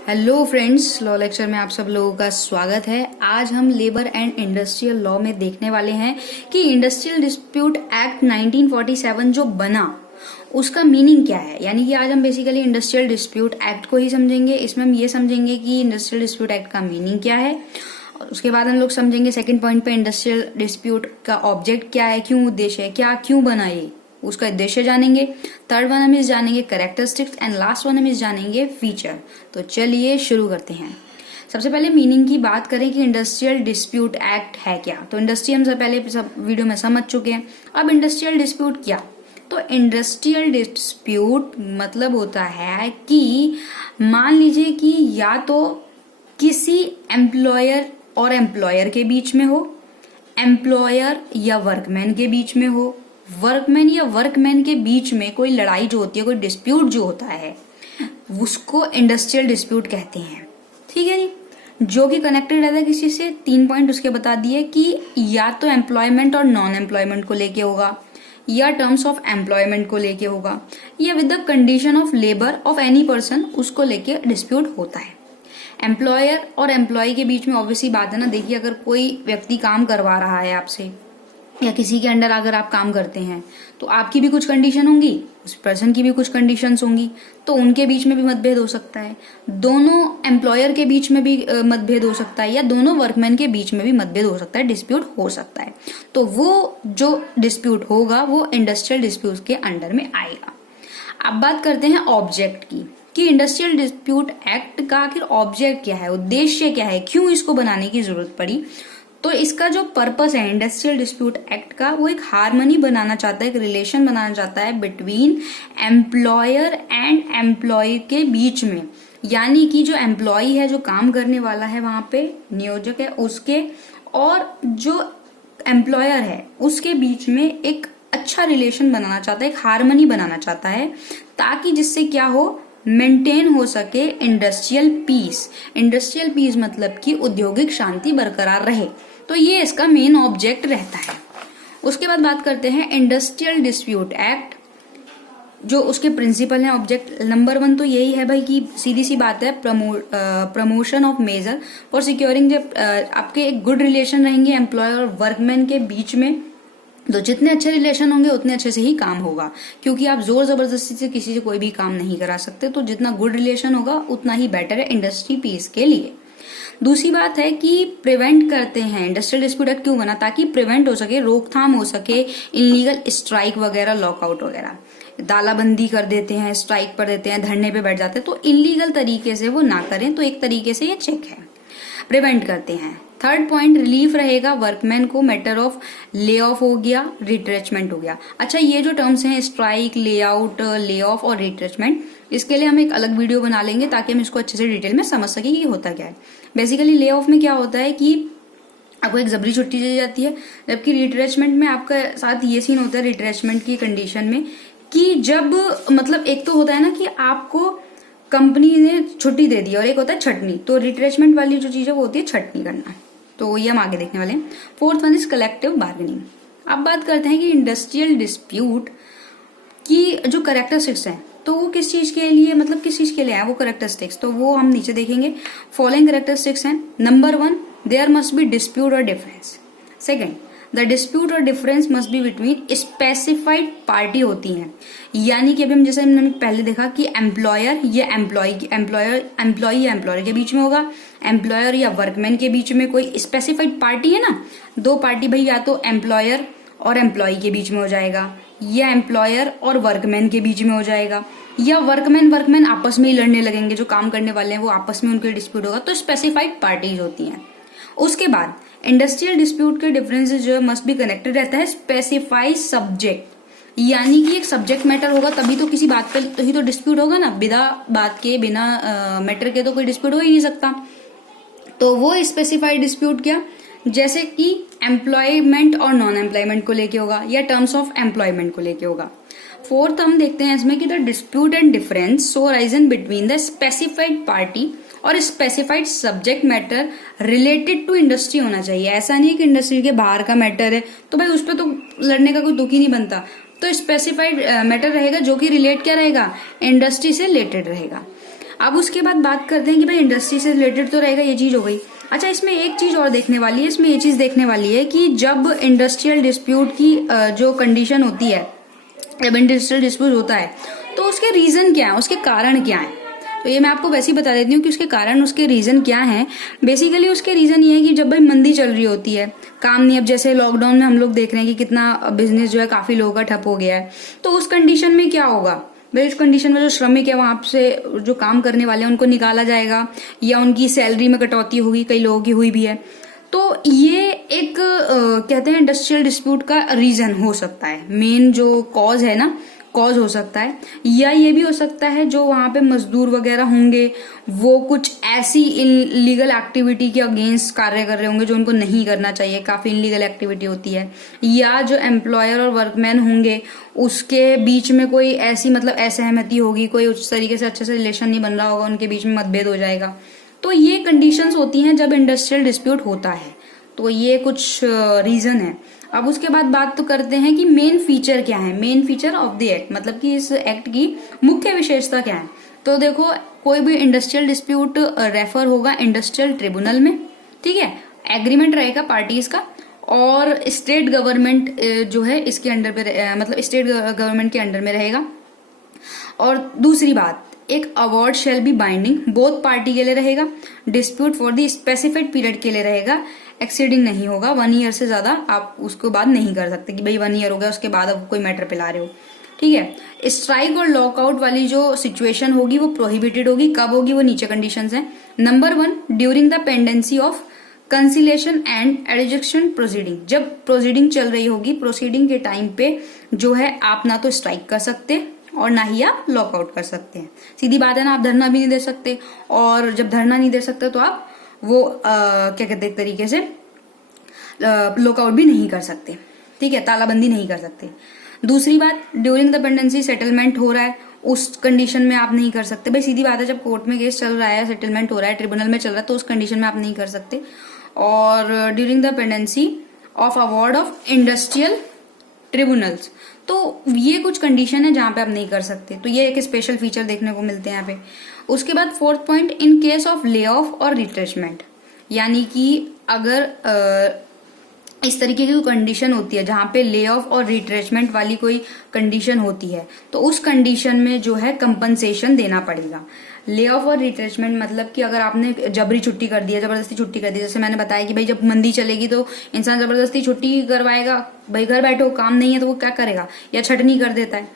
Hello friends, law lecture में आप सब लोगों का स्वागत है। आज हम लेबर एंड इंडस्ट्रियल लॉ में देखने वाले हैं कि इंडस्ट्रियल डिस्प्यूट एक्ट 1947 जो बना उसका मीनिंग क्या है। यानी कि आज हम बेसिकली इंडस्ट्रियल डिस्प्यूट एक्ट को ही समझेंगे। इसमें हम ये समझेंगे कि इंडस्ट्रियल डिस्प्यूट एक्ट का मीनिंग क्या है, और उसके बाद हम लोग समझेंगे सेकंड पॉइंट पे इंडस्ट्रियल डिस्प्यूट का ऑब्जेक्ट क्या है, क्यों उद्देश्य है, क्या क्यों बना ये, उसका उद्देश्य जानेंगे। थर्ड वन हम इस जानेंगे कैरेक्टरिस्टिक्स एंड लास्ट वन हम इस जानेंगे फीचर। तो चलिए शुरू करते हैं। सबसे पहले मीनिंग की बात करें कि इंडस्ट्रियल डिस्प्यूट एक्ट है क्या। तो इंडस्ट्री हम पहले सब वीडियो में समझ चुके हैं। अब इंडस्ट्रियल डिस्प्यूट क्या, तो इंडस्ट्रियल डिस्प्यूट मतलब होता है कि मान लीजिए कि या तो किसी एम्प्लॉयर और एम्प्लॉयर के बीच में हो, एम्प्लॉयर या वर्कमैन के बीच में हो, वर्कमैन या वर्कमैन के बीच में कोई लड़ाई जो होती है, कोई डिस्प्यूट जो होता है, उसको इंडस्ट्रियल डिस्प्यूट कहते हैं। ठीक है जी, जो कि कनेक्टेड रहता है किसी से। 3 पॉइंट उसके बता दिए कि या तो एम्प्लॉयमेंट और नॉन एम्प्लॉयमेंट को लेके होगा, या टर्म्स ऑफ एम्प्लॉयमेंट को लेके होगा, या with the condition of labour of any person, उसको लेके डिस्प्यूट होता है। एम्प्लॉयर और एम्प्लॉय के बीच में ऑब्वियसली बात है ना। देखिए, अगर कोई व्यक्ति काम करवा रहा है आपसे, या किसी के अंडर अगर आप काम करते हैं, तो आपकी भी कुछ कंडीशन होंगी, उस पर्सन की भी कुछ कंडीशंस होंगी, तो उनके बीच में भी मतभेद हो सकता है। दोनों एम्प्लॉयर के बीच में भी मतभेद हो सकता है, या दोनों वर्कमैन के बीच में भी मतभेद हो सकता है, डिस्प्यूट हो सकता है। तो वो जो डिस्प्यूट होगा वो इंडस्ट्रियल डिस्प्यूट के अंडर में आएगा। अब बात करते हैं ऑब्जेक्ट की, कि इंडस्ट्रियल डिस्प्यूट एक्ट का आखिर ऑब्जेक्ट क्या है, उद्देश्य क्या है, क्यों इसको बनाने की जरूरत पड़ी। तो इसका जो पर्पस है इंडस्ट्रियल डिस्प्यूट एक्ट का, वो एक हार्मनी बनाना चाहता है, एक रिलेशन बनाना चाहता है बिटवीन एम्प्लॉयर एंड एम्प्लॉय के बीच में। यानी कि जो एम्प्लॉय है, जो काम करने वाला है, वहां पे नियोजक है उसके, और जो एम्प्लॉयर है उसके बीच में एक अच्छा रिलेशन बनाना चाहता है, एक हार्मनी बनाना चाहता है, ताकि जिससे क्या हो, मेंटेन हो सके इंडस्ट्रियल पीस। इंडस्ट्रियल पीस मतलब कि औद्योगिक शांति बरकरार रहे। तो ये इसका मेन ऑब्जेक्ट रहता है। उसके बाद बात करते हैं इंडस्ट्रियल डिस्प्यूट एक्ट, जो उसके प्रिंसिपल हैं। ऑब्जेक्ट नंबर 1 तो यही है भाई कि सीधी सी बात है, promotion of major for securing जब आपके एक गुड रिलेशन रहेंगे एम्प्लॉयर और वर्कमैन के बीच में, तो जितने अच्छे रिलेशन होंगे उतने अच्छे से ही काम होगा, क्योंकि आप जोर जबरदस्ती से किसी से कोई भी काम नहीं करा सकते। तो जितना गुड रिलेशन होगा उतना ही बेटर है इंडस्ट्री पीस के लिए। दूसरी बात है कि प्रिवेंट करते हैं। इंडस्ट्रियल डिस्प्यूट एक्ट क्यों बना, ताकि प्रिवेंट हो सके, रोकथाम हो सके इनलीगल स्ट्राइक वगैरह, लॉकआउट वगैरह। तालाबंदी कर देते हैं, स्ट्राइक पर देते हैं, धरने पे बैठ जाते हैं, तो इनलीगल तरीके से वो ना करें। तो एक तरीके से ये चेक है, प्रिवेंट करते हैं। थर्ड पॉइंट, रिलीफ रहेगा वर्कमैन को, मैटर ऑफ ले ऑफ हो गया, रिट्रेचमेंट हो गया। अच्छा, ये जो टर्म्स हैं स्ट्राइक, ले आउट, ले ऑफ और रिट्रेचमेंट, इसके लिए हम एक अलग वीडियो बना लेंगे ताकि हम इसको अच्छे से डिटेल में समझ सके कि होता क्या है। बेसिकली ले ऑफ में क्या होता है कि आपको एक जबरी छुट्टी दी जाती है, जबकि रिट्रेचमेंट में आपका साथ ये सीन होता है, रिट्रेचमेंट की कंडीशन में, कि जब मतलब एक तो होता है ना कि आपको कंपनी ने छुट्टी दे दी, और एक होता है छटनी। तो रिट्रेचमेंट वाली जो चीज है वो होती है छटनी करना। तो ये हम आगे देखने वाले हैं। Fourth one is collective bargaining. अब बात करते हैं कि इंडस्ट्रियल डिस्प्यूट की जो कैरेक्टरिस्टिक्स हैं, तो वो किस चीज के लिए, मतलब किस चीज के लिए है वो कैरेक्टरिस्टिक्स, तो वो हम नीचे देखेंगे। फॉलोइंग कैरेक्टरिस्टिक्स हैं। Number 1, there must be dispute और डिफरेंस। सेकेंड, द डिस्प्यूट और difference must be between specified party होती हैं। यानी कि अभी हम जैसे हमने पहले देखा कि एम्प्लॉयर या एम्प्लॉय या एम्प्लॉयर के बीच में होगा, एम्प्लॉयर या वर्कमैन के बीच में कोई स्पेसिफाइड पार्टी है ना, दो पार्टी भाई, या तो एम्प्लॉयर और एम्प्लॉय के बीच में हो जाएगा, या एम्प्लॉयर और वर्कमैन के बीच में हो जाएगा, या वर्कमैन आपस में ही लड़ने लगेंगे, जो काम करने वाले हैं वो आपस में उनके डिस्प्यूट होगा। तो स्पेसिफाइड पार्टीज होती हैं। उसके बाद इंडस्ट्रियल डिस्प्यूट के डिफरेंसेस जो मस्ट बी कनेक्टेड रहता है स्पेसिफाइड सब्जेक्ट। यानी कि एक सब्जेक्ट मैटर होगा तभी तो किसी बात पे तो ही तो डिस्प्यूट होगा ना, बिना बात के, बिना मैटर के तो कोई डिस्प्यूट हो ही नहीं सकता। तो वो स्पेसिफाइड डिस्प्यूट क्या, जैसे कि एम्प्लॉयमेंट और नॉन एम्प्लॉयमेंट को लेके होगा, या टर्म्स ऑफ एम्प्लॉयमेंट को लेके होगा। फोर्थ हम देखते हैं इसमें कि the dispute and difference so risen between the specified party और specified subject matter related to industry होना चाहिए। ऐसा नहीं है कि इंडस्ट्री के बाहर का मैटर है तो भाई उस पर तो लड़ने का कोई दुख ही नहीं बनता। तो स्पेसिफाइड मैटर रहेगा जो कि रिलेट क्या रहेगा, इंडस्ट्री से रिलेटेड रहेगा। अब उसके बाद बात करते हैं कि भाई इंडस्ट्री से रिलेटेड तो रहेगा, ये चीज हो गई। अच्छा, इसमें एक चीज और देखने वाली है, इसमें ये चीज देखने वाली है कि जब इंडस्ट्रियल डिस्प्यूट की जो कंडीशन होती है, जब इंडस्ट्रियल डिस्प्यूट होता है तो उसके रीजन क्या है, उसके कारण क्या है। तो ये मैं आपको वैसे ही बता देती हूँ कि उसके कारण, उसके रीजन क्या है। बेसिकली उसके रीजन ये है कि जब भाई मंदी चल रही होती है, काम नहीं, अब जैसे लॉकडाउन में हम लोग देख रहे हैं कि कितना बिजनेस जो है काफी लोगों का ठप हो गया है, तो उस कंडीशन में क्या होगा भाई, उस कंडीशन में जो श्रमिक है वहां से जो काम करने वाले हैं उनको निकाला जाएगा या उनकी सैलरी में कटौती होगी, कई लोगों की हुई भी है। तो ये एक कहते हैं इंडस्ट्रियल डिस्प्यूट का रीजन हो सकता है, मेन जो कॉज है ना, कॉज हो सकता है। या ये भी हो सकता है जो वहां पे मजदूर वगैरह होंगे वो कुछ ऐसी इनलीगल एक्टिविटी के अगेंस्ट कार्य कर रहे होंगे जो उनको नहीं करना चाहिए, काफी इनलीगल एक्टिविटी होती है। या जो एम्प्लॉयर और वर्कमैन होंगे उसके बीच में कोई ऐसी मतलब असहमति होगी, कोई उस तरीके से अच्छे से रिलेशन नहीं बन रहा होगा, उनके बीच में मतभेद हो जाएगा। तो ये कंडीशंस होती हैं जब इंडस्ट्रियल डिस्प्यूट होता है। तो ये कुछ रीजन है। अब उसके बाद बात तो करते हैं कि मेन फीचर क्या है, main feature of the act, मतलब कि इस एक्ट की मुख्य विशेषता क्या है। तो देखो, कोई भी इंडस्ट्रियल डिस्प्यूट रेफर होगा इंडस्ट्रियल ट्रिब्यूनल में, ठीक है, एग्रीमेंट रहेगा पार्टीज का, और स्टेट गवर्नमेंट जो है इसके अंडर पे मतलब स्टेट गवर्नमेंट के अंडर में रहेगा। और दूसरी बात, एक award shall be binding both party के लिए रहेगा, dispute for the specific period के लिए रहेगा, एक्सीडिंग नहीं होगा, 1 ईयर से ज्यादा आप उसको बाद नहीं कर सकते कि भाई 1 ईयर हो गया उसके बाद अब कोई मैटर पिला रहे हो, ठीक है। स्ट्राइक और लॉकआउट वाली जो सिचुएशन होगी वो प्रोहिबिटेड होगी, कब होगी वो नीचे कंडीशंस हैं। Number 1, during the pendency of conciliation and adjudication proceeding, जब प्रोसीडिंग चल रही होगी, प्रोसीडिंग के टाइम पे जो है आप ना तो स्ट्राइक कर सकते और ना ही आप लॉकआउट कर सकते हैं। सीधी बात है ना, आप धरना भी नहीं दे सकते, और जब धरना नहीं दे सकते तो आप वो क्या कहते हैं, एक तरीके से लॉकआउट भी नहीं कर सकते, ठीक है, तालाबंदी नहीं कर सकते। दूसरी बात, ड्यूरिंग द पेंडेंसी सेटलमेंट हो रहा है, उस कंडीशन में आप नहीं कर सकते। भाई सीधी बात है, जब कोर्ट में केस चल रहा है, सेटलमेंट हो रहा है, ट्रिब्यूनल में चल रहा है, तो उस कंडीशन में आप नहीं कर सकते। और during the pendency of award of industrial tribunals, तो ये कुछ कंडीशन है जहां पे आप नहीं कर सकते। तो ये एक स्पेशल फीचर देखने को मिलते हैं यहाँ पे। उसके बाद 4th point, in case of lay off और रिट्रेचमेंट, यानी कि अगर इस तरीके की कंडीशन होती है जहां पे ले ऑफ और रिट्रेचमेंट वाली कोई कंडीशन होती है, तो उस कंडीशन में जो है कंपनसेशन देना पड़ेगा। ले ऑफ और रिट्रेचमेंट मतलब कि अगर आपने जबरी छुट्टी कर दिया, जबरदस्ती छुट्टी कर दी, जैसे मैंने बताया कि भाई जब मंदी चलेगी तो इंसान जबरदस्ती छुट्टी करवाएगा, भाई घर बैठो काम नहीं है तो वो क्या करेगा, या छटनी कर देता है,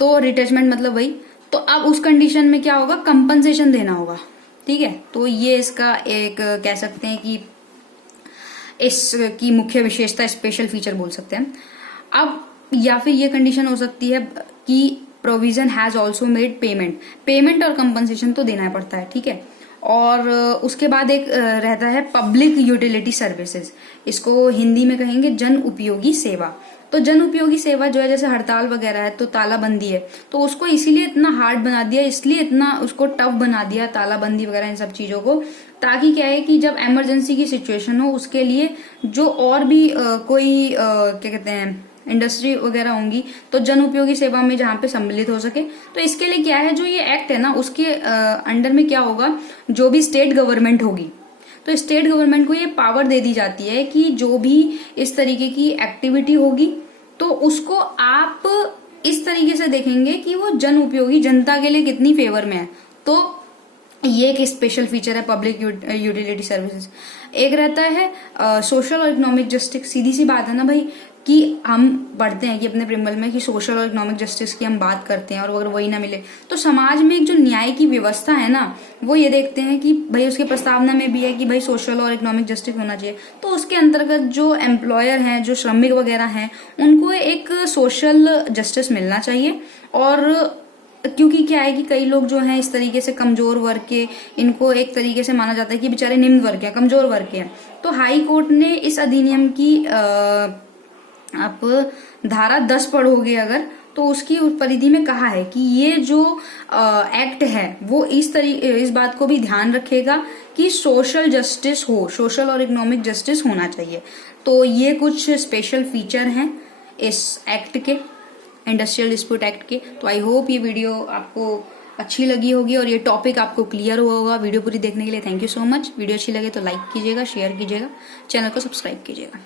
तो रिट्रेचमेंट मतलब वही। तो अब उस कंडीशन में क्या होगा, कंपनसेशन देना होगा, ठीक है। तो ये इसका एक कह सकते हैं कि इसकी मुख्य विशेषता, स्पेशल फीचर बोल सकते हैं। अब या फिर ये कंडीशन हो सकती है कि provision has also made payment और कंपनसेशन तो देना पड़ता है, ठीक है। और उसके बाद एक रहता है पब्लिक यूटिलिटी सर्विसेज, इसको हिंदी में कहेंगे जन उपयोगी सेवा। तो जन उपयोगी सेवा जो है, जैसे हड़ताल वगैरह है तो तालाबंदी है, तो उसको इसीलिए इतना हार्ड बना दिया, इसलिए इतना उसको टफ बना दिया तालाबंदी वगैरह इन सब चीजों को, ताकि क्या है कि जब इमरजेंसी की सिचुएशन हो उसके लिए जो और भी कोई क्या कहते हैं इंडस्ट्री वगैरह होंगी तो जन उपयोगी सेवा में जहां पे सम्मिलित हो सके। तो इसके लिए क्या है, जो ये एक्ट है ना उसके अंडर में क्या होगा, जो भी स्टेट गवर्नमेंट होगी तो स्टेट गवर्नमेंट को ये पावर दे दी जाती है कि जो भी इस तरीके की एक्टिविटी होगी तो उसको आप इस तरीके से देखेंगे कि वो जन उपयोगी, जनता के लिए कितनी फेवर में है। तो ये एक स्पेशल फीचर है पब्लिक यूटिलिटी सर्विसेज। एक रहता है सोशल और इकोनॉमिक जस्टिस। सीधी सी बात है ना भाई कि हम पढ़ते हैं कि अपने प्रिमल में कि सोशल और इकोनॉमिक जस्टिस की हम बात करते हैं, और अगर वही ना मिले तो समाज में एक जो न्याय की व्यवस्था है ना वो ये देखते हैं कि भाई उसके प्रस्तावना में भी है कि भाई सोशल और इकोनॉमिक जस्टिस होना चाहिए। तो उसके अंतर्गत जो एम्प्लॉयर हैं, जो श्रमिक वगैरह हैं, उनको एक सोशल जस्टिस मिलना चाहिए। और क्योंकि क्या है कि कई लोग जो हैं इस तरीके से कमजोर वर्ग के, इनको एक तरीके से माना जाता है कि बेचारे निम्न वर्ग के, कमजोर वर्ग के हैं। तो हाई कोर्ट ने इस अधिनियम की आप धारा 10 पढ़ोगे अगर, तो उसकी परिधि में कहा है कि ये जो एक्ट है वो इस बात को भी ध्यान रखेगा कि सोशल जस्टिस हो, सोशल और इकोनॉमिक जस्टिस होना चाहिए। तो ये कुछ स्पेशल फीचर हैं इस एक्ट के, इंडस्ट्रियल डिस्प्यूट एक्ट के। तो आई होप ये वीडियो आपको अच्छी लगी होगी और ये टॉपिक आपको क्लियर हुआ होगा। वीडियो पूरी देखने के लिए thank you so much. Video अच्छी लगे तो लाइक कीजिएगा, शेयर कीजिएगा, चैनल को सब्सक्राइब कीजिएगा।